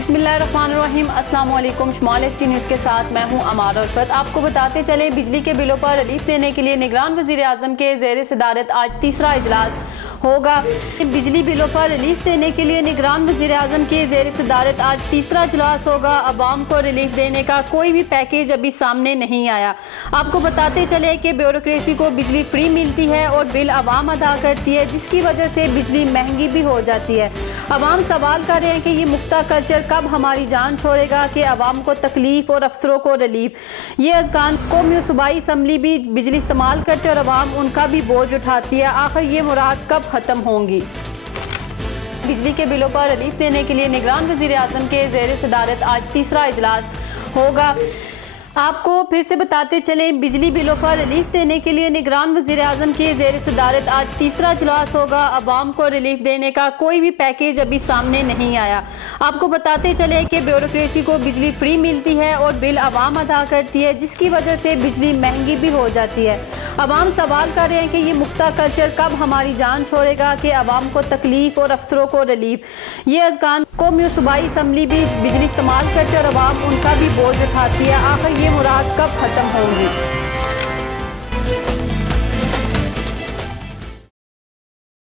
बिस्मिल्लाहिर्रहमानिर्रहीम। अस्सलाम वालेकुम। शुमाल एचटी न्यूज़ के साथ मैं हूं अमार उल्फत। आपको बताते चले, बिजली के बिलों पर रिलीफ देने के लिए निगरान वज़ीर आज़म के ज़ेर सदारत आज तीसरा इजलास होगा। बिजली बिलों पर रिलीफ देने के लिए निगरान वज़ीर आज़म के ज़ेर सदारत आज तीसरा इजलास होगा। अवाम को रिलीफ देने का कोई भी पैकेज अभी सामने नहीं आया। आपको बताते चले कि ब्यूरोक्रेसी को बिजली फ्री मिलती है और बिल अवाम अदा करती है, जिसकी वजह से बिजली महंगी भी हो जाती है। अवाम सवाल कर रहे हैं कि ये मुफ्ता कल्चर कब हमारी जान छोड़ेगा कि अवाम को तकलीफ और अफसरों को रिलीफ। ये अज़कान कौमी सूबाई असम्बली भी बिजली इस्तेमाल करते और अवाम उनका भी बोझ उठाती है। आखिर ये मुराद कब ख़त्म होंगी? बिजली के बिलों पर रिलीफ देने के लिए निगरान वज़ीर आज़म के ज़ेर सदारत आज तीसरा इजलास होगा। आपको फिर से बताते चलें, बिजली बिलों पर रिलीफ देने के लिए निगरान वज़ीर आज़म की ज़ेर सदारत आज तीसरा इजलास होगा। अवाम को रिलीफ देने का कोई भी पैकेज अभी सामने नहीं आया। आपको बताते चले कि ब्यूरोक्रेसी को बिजली फ्री मिलती है और बिल अवाम अदा करती है, जिसकी वजह से बिजली महंगी भी हो जाती है। अवाम सवाल कर रहे हैं कि ये मुफ्ता कल्चर कब हमारी जान छोड़ेगा कि अवाम को तकलीफ और अफसरों को रिलीफ। ये अज़कान कौमी सूबाई असम्बली भी बिजली इस्तेमाल करते और अवाम उनका भी बोझ उठाती है। आखिर ये मुराद कब ख़त्म होंगी?